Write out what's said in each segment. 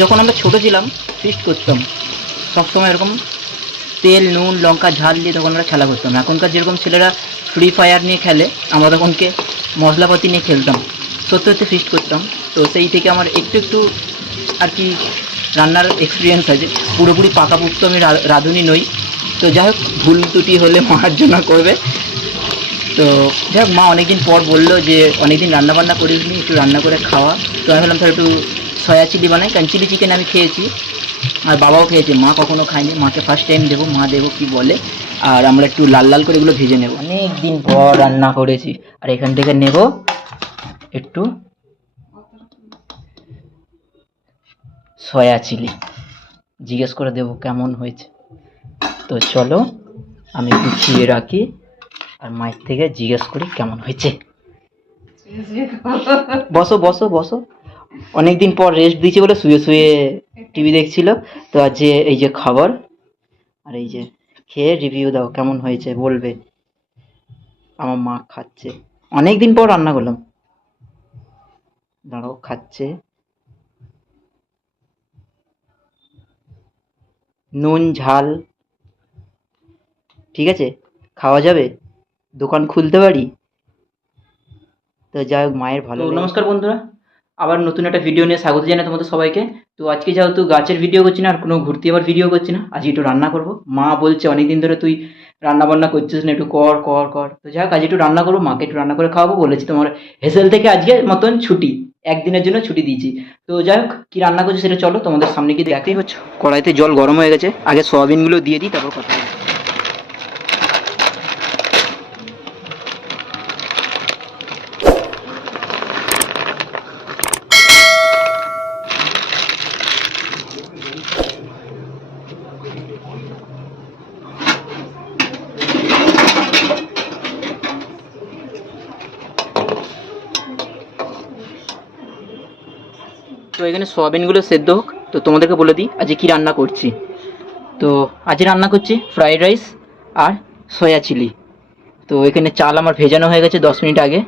যখন আমরা ছোট ছিলাম ফিস্ট করতাম। সবসময় এরকম তেল, নুন, লঙ্কা, ঝাল দিয়ে তখন আমরা খেলা করতাম। এখনকার যেরকম ছেলেরা ফ্রি ফায়ার নিয়ে খেলে, আমরা তখনকে মশলাপাতি নিয়ে খেলতাম। সত্যি সত্যি ফিস্ট করতাম। তো সেই থেকে আমার একটু একটু আর কি রান্নার এক্সপিরিয়েন্স আছে পুরোপুরি পাকাপুক্ত আমি রাঁধুনি নই। তো যাই হোক, ভুল ত্রুটি হলে মার্জনা করবে। তো যাই হোক, মা অনেকদিন পর বলল যে অনেকদিন রান্না বান্না করিসনি, একটু রান্না করে খাওয়া। তো আমি ভাবলাম তাহলে একটু সয়া চিলি বানাই কারণ চিলি চিকেন আমি খেয়েছি আর বাবাও খেয়েছে মা কখনো খায়নি মাকে ফার্স্ট টাইম দেবো মা দেবো কি বলে আর আমরা একটু লাল লাল করে এগুলো ভেজে নেব। অনেক দিন পর রান্না করেছি আর এখান থেকে নেব একটু সয়া চিলি। জিজ্ঞেস করে দেবো কেমন হয়েছে। তো চলো আমি গুছিয়ে রাখি আর মায়ের থেকে জিজ্ঞেস করি কেমন হয়েছে। বসো বসো বসো। অনেকদিন পর রেস্ট দিয়েছি বলে শুয়ে শুয়ে টিভি দেখছিল। তো আজ যে এই যে খাবার আর এই যে খেয়ে রিভিউ দাও কেমন হয়েছে বলবে। আমার মা খাচ্ছে। অনেক দিন পর রান্না করলাম। দাঁড়াও খাচ্ছে। নুন ঝাল। ঠিক আছে? খাওয়া যাবে? দোকান খুলতে পারি? তো যাই হোক মায়ের ভালো নমস্কার বন্ধুরা। আবার নতুন একটা ভিডিও নিয়ে স্বাগত জানাই তোমাদের সবাইকে। তো আজকে যেহেতু গাছের ভিডিও করছি না, আর কোনো ঘুরতে যাওয়ার ভিডিও করছি না, আজকে একটু রান্না করব। মা বলছে, অনেকদিন ধরে তুই রান্না বান্না করছিস না, একটু কর কর কর। তো যাই হোক, আজ একটু রান্না করব, মাকে একটু রান্না করে খাওয়াবো। বলেছি, তোমার হেসেল থেকে আজকে মতন ছুটি, একদিনের জন্য ছুটি দিয়েছি। তো যাই হোক, কী রান্না করছি সেটা চলো তোমাদের সামনে কি দেখতেই হচ্ছে, কড়াইতে জল গরম হয়ে গেছে। আগে সয়াবিনগুলো দিয়ে দিই, তারপর কথা সয়াবিনগুলো সেদ্ধ হোক, তো তোমাদেরকে বলে দিই, আজকে কী রান্না করছি। তো আজ রান্না করছি ফ্রাইড রাইস আর সয়া চিলি। তো এখানে চাল আমার ভেজানো হয়ে গেছে দশ মিনিট আগে।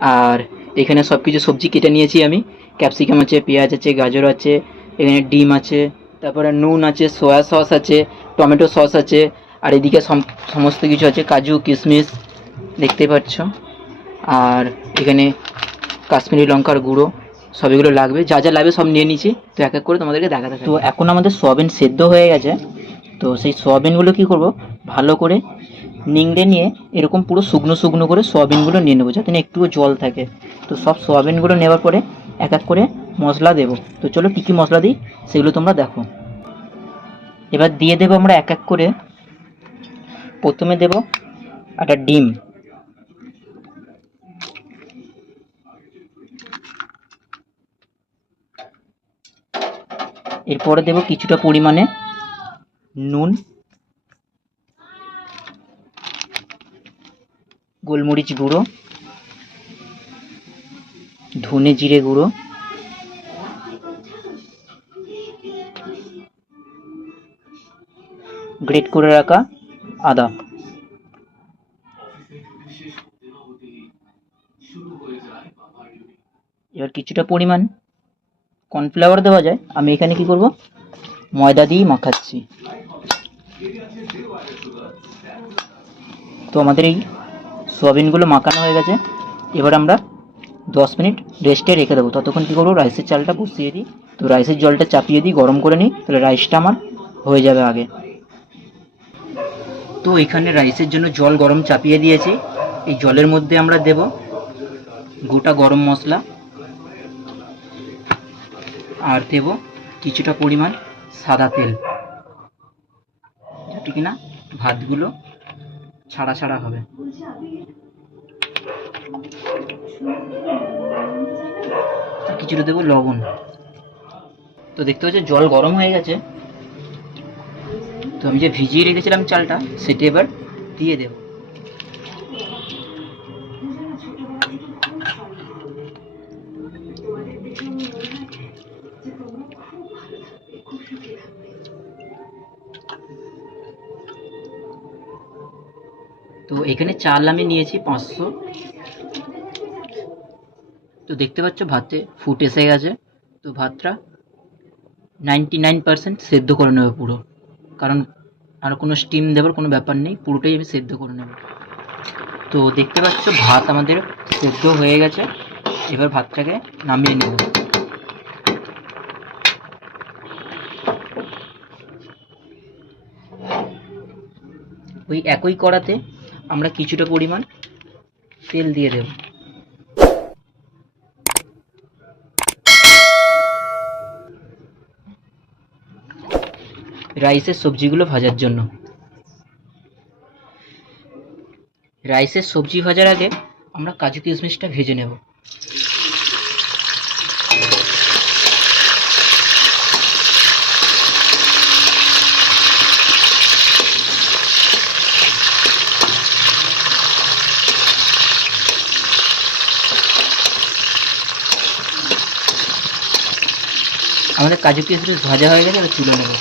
আর এখানে সব কিছু সবজি কেটে নিয়েছি আমি। ক্যাপসিকাম আছে, পেঁয়াজ আছে, গাজর আছে, এখানে ডিম আছে, তারপরে নুন আছে, সয়া সস আছে, টমেটো সস আছে, আর এদিকে সম- সমস্ত কিছু আছে, কাজু, কিশমিশ, দেখতে পাচ্ছ। আর এখানে কাশ্মীরি লঙ্কার গুঁড়ো। সব এগুলো লাগবে, যা যা লাগবে সব নিয়ে নিয়েছি তো এক এক করে তোমাদেরকে দেখাতে। তো এখন আমাদের সোয়াবিন সেদ্ধ হয়ে গেছে। তো সেই সোয়াবিনগুলো কি করব? ভালো করে নিংড়ে নিয়ে এরকম পুরো শুকনো শুকনো করে সোয়াবিনগুলো নিয়ে নেব, যাতে একটুও জল থাকে। তো সব সোয়াবিনগুলো নেওয়ার পরে এক এক করে মশলা দেবো। তো চলো কী কী মশলা দিই, সেগুলো তোমরা দেখো। এবার দিয়ে দেবো আমরা এক এক করে। প্রথমে দেবো একটা ডিম। এরপরে দেবো কিছুটা পরিমাণে নুন, গোলমরিচ গুঁড়ো, ধনে জিরে গুঁড়ো, গ্রেট করে রাখা আদা। এবার কিছুটা পরিমাণ কর্নফ্লাওয়ার দেওয়া যায়। আমি এখানে কি করব? ময়দা দিয়েই মাখাচ্ছি। তো আমাদের এই সোয়াবিনগুলো মাখানো হয়ে গেছে। এবার আমরা দশ মিনিট রেস্টে রেখে দেবো। ততক্ষণ কী করব? রাইসের চালটা বসিয়ে দিই। তো রাইসের জলটা চাপিয়ে দিই গরম করে নিই। তাহলে রাইসটা আমার হয়ে যাবে আগে। তো এখানে রাইসের জন্য জল গরম চাপিয়ে দিয়েছি। এই জলের মধ্যে আমরা দেব গোটা গরম মশলা। আর দেব কিছুটা পরিমাণ সাদা তেল। যাতে কিনা ভাতগুলো ছাড়া ছাড়া হবে। কিছুটা দেবো লবণ। তো দেখতে পাচ্ছি জল গরম হয়ে গেছে। তো আমি যে ভিজিয়ে রেখেছিলাম চালটা, সেটি এবার দিয়ে দেব। তো এখানে চাল আমি নিয়েছি পাঁচশো। তো দেখতে পাচ্ছ ভাতে ফুট এসে গেছে। তো ভাতটা নাইনটি নাইন পার্সেন্ট সেদ্ধ করে নেব পুরো। কারণ আর কোনো স্টিম দেওয়ার কোনো ব্যাপার নেই, পুরোটাই আমি সেদ্ধ করে নেব। তো দেখতে পাচ্ছ ভাত আমাদের সেদ্ধ হয়ে গেছে। এবার ভাতটাকে নামিয়ে নেব। ওই একই কড়াতে আমরা কিছুটা পরিমাণ তেল দিয়ে দেব। রাইসের সবজিগুলো ভাজার জন্য। রাইসের সবজি ভাজার আগে আমরা কাজু কিশমিশটা ভেজে নেব। আমাদের কাজু কিশমিশ ভাজা হয়ে গেছে তুলে নেব।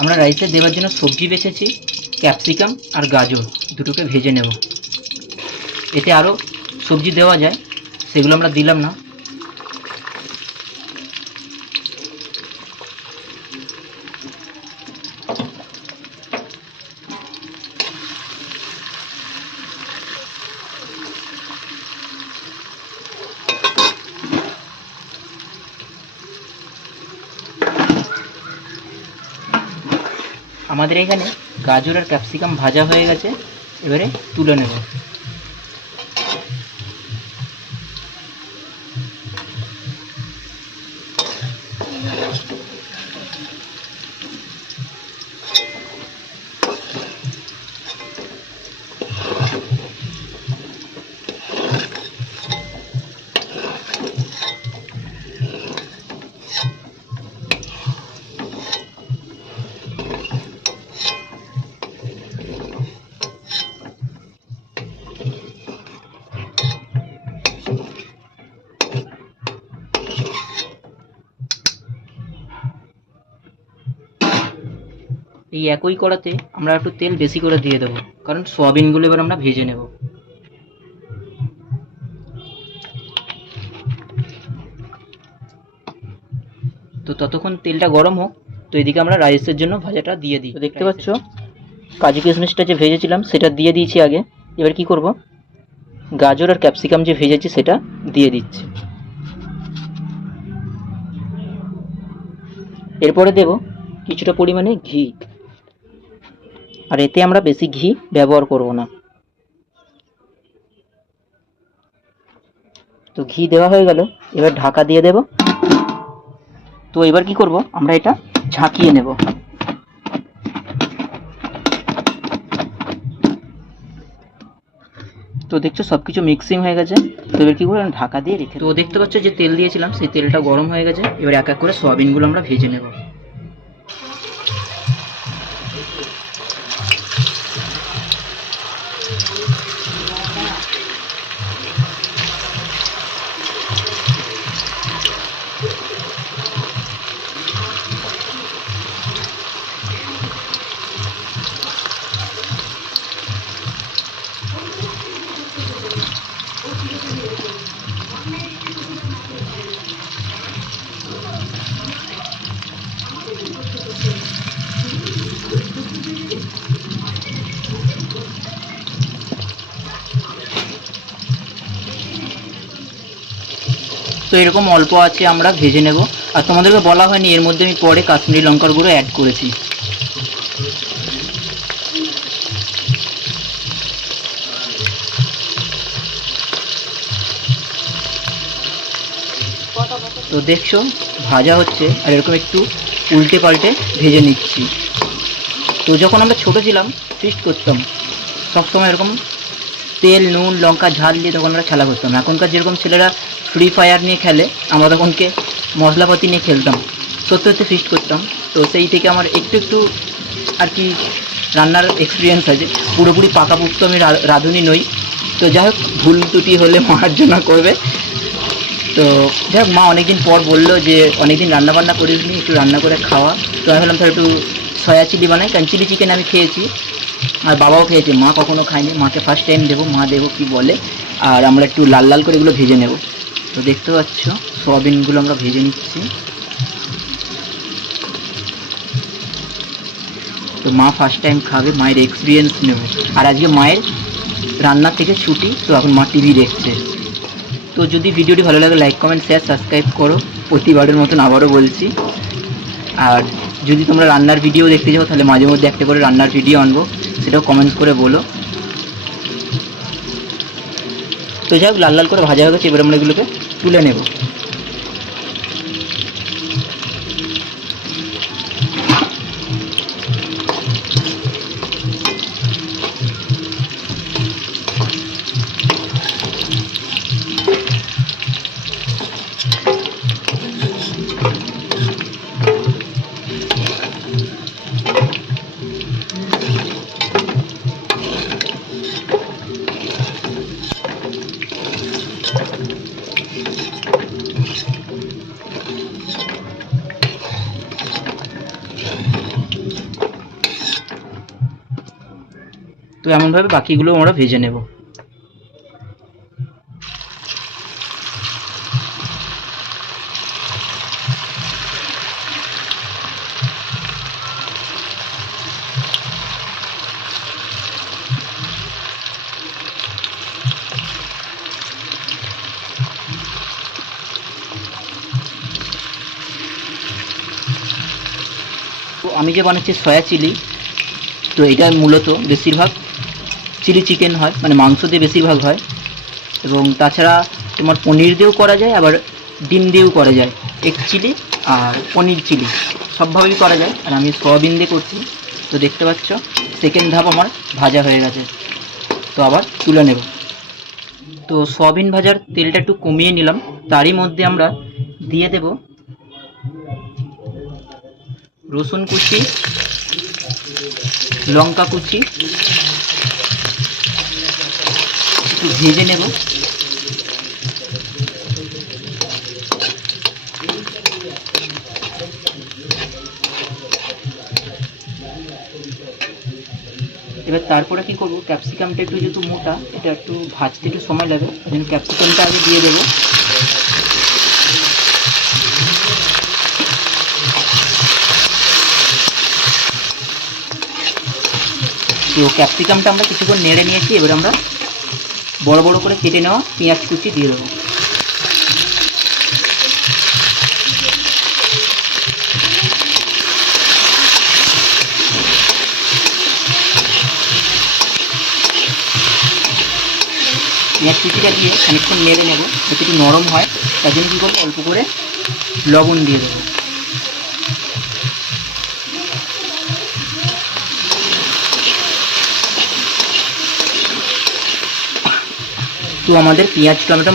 আমরা রাইসে দেওয়ার জন্য সবজি বেছেছি, ক্যাপসিকাম আর গাজর, দুটোকে ভেজে নেব। এতে আরও সবজি দেওয়া যায়, সেগুলো আমরা দিলাম না। আমাদের এখানে গাজর আর ক্যাপসিকাম ভাজা হয়ে গেছে, এবারে তুলে নেব। এই একই কড়াতে আমরা একটু তেল বেশি করে দিয়ে দেবো, কারণ সোয়াবিনগুলো এবার আমরা ভেজে নেব। তো ততক্ষণ তেলটা গরম হোক, তো এদিকে আমরা রাইসের জন্য ভাজাটা দিয়ে দিই। দেখতে পাচ্ছ, কাজু কিশমিশটা যে ভেজেছিলাম, সেটা দিয়ে দিয়েছি আগে। এবার কি করব? গাজর আর ক্যাপসিকাম যে ভেজেছি, সেটা দিয়ে দিচ্ছি। এরপরে দেব কিছুটা পরিমাণে ঘি। আর এতে আমরা বেশি ঘি ব্যবহার করব না। তো ঘি দেওয়া হয়ে গেল, এবার ঢাকা দিয়ে দেব। তো এবার কি করব, আমরা এটা ঝাঁকিয়ে নেব। তো দেখছ সব কিছু মিক্সিং হয়ে গেছে। তো এবার কি করব ঢাকা দিয়ে রেখে তো দেখতে পাচ্ছ যে তেল দিয়েছিলাম, সেই তেলটা গরম হয়ে গেছে। এবার এক এক করে সয়াবিনগুলো আমরা ভেজে নেব। এরকম অল্প আছে, আমরা ভেজে নেব। আর তোমাদেরকে বলা হয়নি, এর মধ্যে আমি পরে কাশ্মীরি লঙ্কার গুঁড়ো অ্যাড করেছি। তো দেখছ, ভাজা হচ্ছে, আর এরকম একটু উল্টে পাল্টে ভেজে নিচ্ছি। তো যখন আমরা ছোট ছিলাম ফিস্ট করতাম, সবসময় এরকম তেল, নুন, লঙ্কা, ঝাল দিয়ে তখন আমরা খেলা করতাম। এখনকার যেরকম ছেলেরা ফ্রি ফায়ার নিয়ে খেলে, আমরা তখনকে মশলাপাতি নিয়ে খেলতাম, সত্যি সত্যি ফিস্ট করতাম। তো সেই থেকে আমার একটু একটু আর কি রান্নার এক্সপিরিয়েন্স আছে। পুরোপুরি পাকাপুক্ত আমি রাঁধুনি নই। তো যাই হোক, ভুল ত্রুটি হলে মার্জনা করবে। তো যাই হোক, মা অনেকদিন পর বলল যে অনেকদিন রান্না বান্না করিসনি, একটু রান্না করে খাওয়া। তো আমি ভাবলাম তাহলে একটু সয়া চিলি বানাই। কারণ চিলি চিকেন আমি খেয়েছি, আর বাবাও খেয়েছে। মা কখনো খায়নি। মাকে ফার্স্ট টাইম দেবো, মা দেবো কি বলে। আর আমরা একটু লাল লাল করে এগুলো ভেজে নেব। তো দেখতে পাচ্ছ, সোয়াবিনগুলো আমরা ভেজে নিচ্ছি। তো মা ফার্স্ট টাইম খাবে, মায়ের এক্সপিরিয়েন্স নেবে। আর আজকে মায়ের রান্না থেকে ছুটি, তো এখন মা টিভি দেখছে। তো যদি ভিডিওটি ভালো লাগে লাইক কমেন্ট শেয়ার সাবস্ক্রাইব করো। প্রতিবারের মতন আবারও বলছি। আর যদি তোমরা রান্নার ভিডিও দেখতে চাও তাহলে মাঝে মধ্যে একটা করে রান্নার ভিডিও আনব। সেটাও কমেন্ট করে বলো। তো যাই হোক, লাল লাল করে ভাজা হয়ে গেছে, এবার আমরা এগুলোকে তুলে নেব। এমনভাবে বাকিগুলো আমরা ভেজে নেব। আমি যে বানাচ্ছি সয়া চিলি তো এটা মূলত বেশিরভাগ চিলি চিকেন হয় মানে মাংস দিয়ে বেশিরভাগ হয়। এবং তাছাড়া তোমার পনির দিয়েও করা যায়, আবার ডিম দিয়েও করা যায়। এগ চিলি আর পনির চিলি সবভাবেই করা যায়। আর আমি সয়াবিন দিয়ে করছি, তো দেখতে পাচ্ছ সেকেন্ড ধাপ আমার ভাজা হয়ে গেছে। তো আবার তুলে নেব। তো সয়াবিন ভাজার তেলটা একটু কমিয়ে নিলাম। তারই মধ্যে আমরা দিয়ে দেব রসুন কুচি, লঙ্কা কুচি একটু ভেজে নেব। এবার তারপরে কি করব? ক্যাপসিকামটা একটু যেহেতু মোটা, এটা একটু ভাজতে একটু সময় লাগে জন্য ক্যাপসিকামটা আগে দিয়ে দেবো। তো ক্যাপসিকামটা আমরা কিছুক্ষণ নেড়ে নিয়েছি, এবার আমরা বড় বড় করে কেটে নেওয়া পেঁয়াজ কুচি দিয়ে দেবো। পেঁয়াজ কুচিটা দিয়ে খানিকক্ষণ নেড়ে নেব। একটু নরম হয়, তার জন্য কী করব? অল্প করে লবণ দিয়ে দেবো। তো আমাদের পেঁয়াজ টমেটো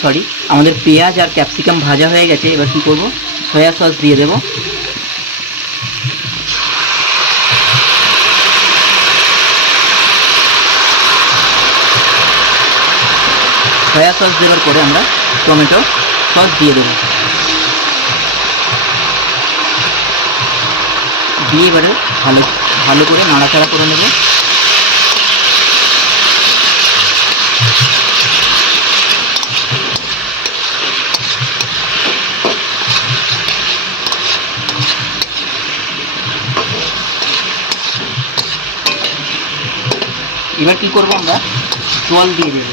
সরি আমাদের পেঁয়াজ আর ক্যাপসিকাম ভাজা হয়ে গেছে, এবার কি করব? সয়া সস দিয়ে দেব। সয়া সস দেওয়ার পরে আমরা টমেটো সস দিয়ে দেব। দিয়ে এবারে ভালো ভালো করে নাড়াচাড়া করে নেব। এবার কি করব আমরা? জল দিয়ে দেবো।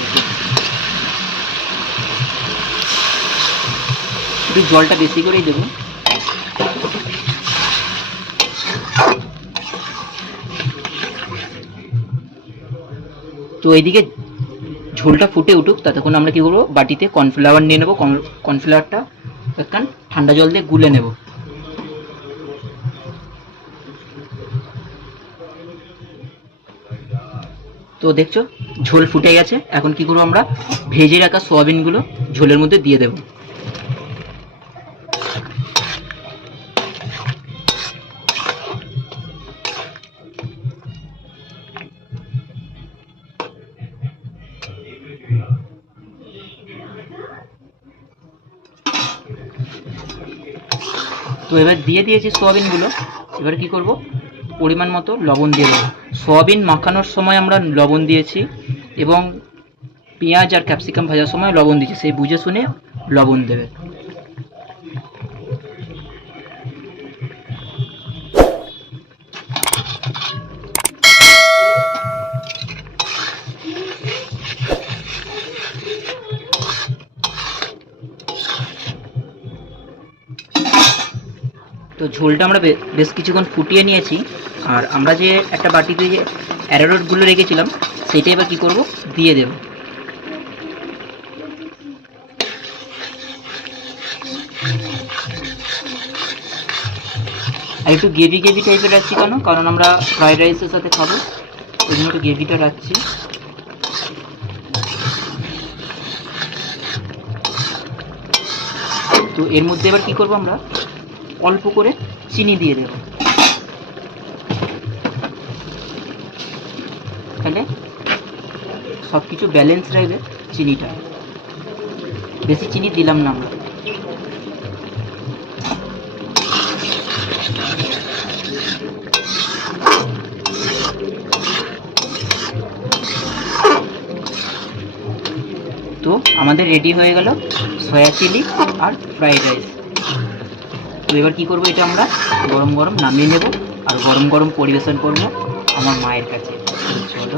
একটু জলটা বেশি করেই দেবো। তো এইদিকে ঝোলটা ফুটে উঠুক, ততক্ষণ আমরা কি করব? বাটিতে কর্নফ্লাওয়ার নিয়ে নেব কর্নফ্লাওয়ারটা একখান ঠান্ডা জল দিয়ে গুলে নেব। তো দেখছ, ঝোল ফুটে গেছে। এখন কি করব আমরা? ভেজে রাখা সোয়াবিনগুলো ঝোলের মধ্যে দিয়ে দেবো। দিয়ে দিয়েছি সোয়াবিনগুলো। এবার কি করব? পরিমাণ মতো লবণ দিয়ে দেবো। সোয়াবিন মাখানোর সময় আমরা লবণ দিয়েছি এবং পেঁয়াজ আর ক্যাপসিকাম ভাজার সময় লবণ দিয়েছি। সেই বুঝে শুনে লবণ দেবে। ঝোলটা আমরা বেশ কিছুক্ষণ ফুটিয়ে নিয়েছি। আর আমরা যে একটা বাটিতে যে অ্যারোরুটগুলো রেখেছিলাম সেটা এবার কী করব? দিয়ে দেব। আর একটু গ্রেভি গ্রেভি টাইপের রাখছি কেন? কারণ আমরা ফ্রাইড রাইসের সাথে খাব। ওই জন্য একটু গ্রেভিটা রাখছি। তো এর মধ্যে এবার কি করব আমরা? অল্প করে চিনি দিয়ে দেব। তাহলে সব কিছু ব্যালেন্স রাখবে চিনিটা। বেশি চিনি দিলাম না আমরা। তো আমাদের রেডি হয়ে গেল সয়া চিলি আর ফ্রাইড রাইস তো এবার কী করব এটা আমরা? গরম গরম নামিয়ে নেব আর গরম গরম পরিবেশন করব আমার মায়ের কাছে। চলো,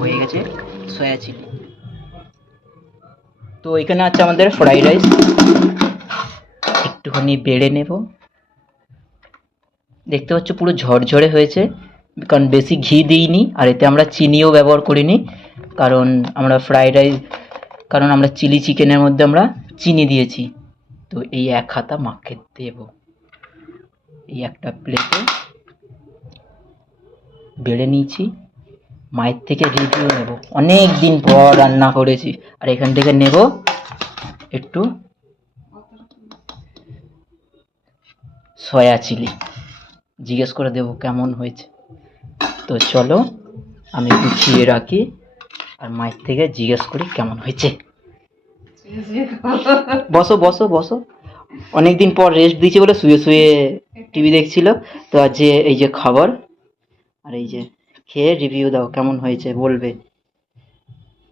হয়ে গেছে সয়া চিলি তো এখানে আছে আমাদের ফ্রাইড রাইস একটুখানি বেড়ে নেব। দেখতে পাচ্ছ পুরো ঝরঝরে হয়েছে, কারণ বেশি ঘি দিইনি, আর এতে আমরা চিনিও ব্যবহার করিনি, কারণ আমরা ফ্রাইড রাইস কারণ আমরা চিলি চিকেনের মধ্যে আমরা চিনি দিয়েছি। তো এই এক হাতা মাখে দেব। এই একটা প্লেটে বেড়ে নিয়েছি। মায়ের থেকে রিভিউ নেব। অনেক দিন পর রান্না করেছি। আর এখান থেকে নেব একটু সয়া চিলি। জিজ্ঞেস করে দেবো কেমন হয়েছে। তো চলো আমি গুছিয়ে রাখি আর মায়ের থেকে জিজ্ঞেস করি কেমন হয়েছে। বসো বসো বসো। অনেকদিন পর রেস্ট দিয়েছি বলে শুয়ে শুয়ে টিভি দেখছিল। তো আজ যে এই যে খাবার, আর এই যে খেয়ে রিভিউ দাও, কেমন হয়েছে বলবে।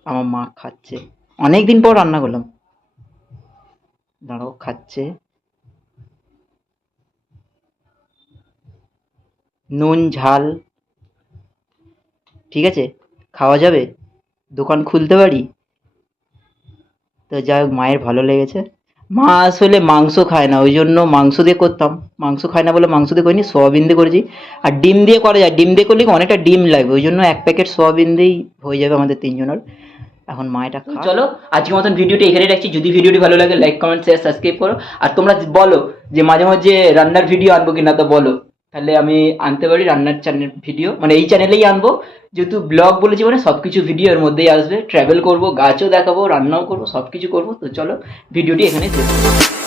আমার মা খাচ্ছে। অনেক দিন পর রান্না করলাম। দাঁড়াও, খাচ্ছে। নুন, ঝাল। ঠিক আছে? খাওয়া যাবে? দোকান খুলতে পারি? তো যাই হোক, মায়ের ভালো লেগেছে। মা আসলে মাংস খায় না ওই জন্য মাংস দিয়ে করতাম। মাংস খায় না বলে মাংস দিয়ে করিনি, সোয়াবিন দিয়ে করেছি। আর ডিম দিয়ে করা যায়, ডিম দিয়ে করলে অনেকটা ডিম লাগবে ওই জন্য এক প্যাকেট সোয়াবিন দিয়েই হয়ে যাবে আমাদের তিনজনের। এখন মা এটা। চলো, আজকের মতন ভিডিওটি এখানে রাখছি। যদি ভিডিওটি ভালো লাগে লাইক কমেন্ট শেয়ার সাবস্ক্রাইব করো। আর তোমরা বলো যে মাঝে মাঝে রান্নার ভিডিও আনব কিনা, তো বলো। তাহলে আমি আনতে পারি রান্নার চ্যানেল ভিডিও মানে এই চ্যানেলেই আনব। যেহেতু ব্লগ বলেছি মানে সব কিছু ভিডিওর মধ্যেই আসবে ট্রাভেল করব, গাছও দেখাবো, রান্নাও করব সব কিছু করব তো চলো ভিডিওটি এখানে শেষ।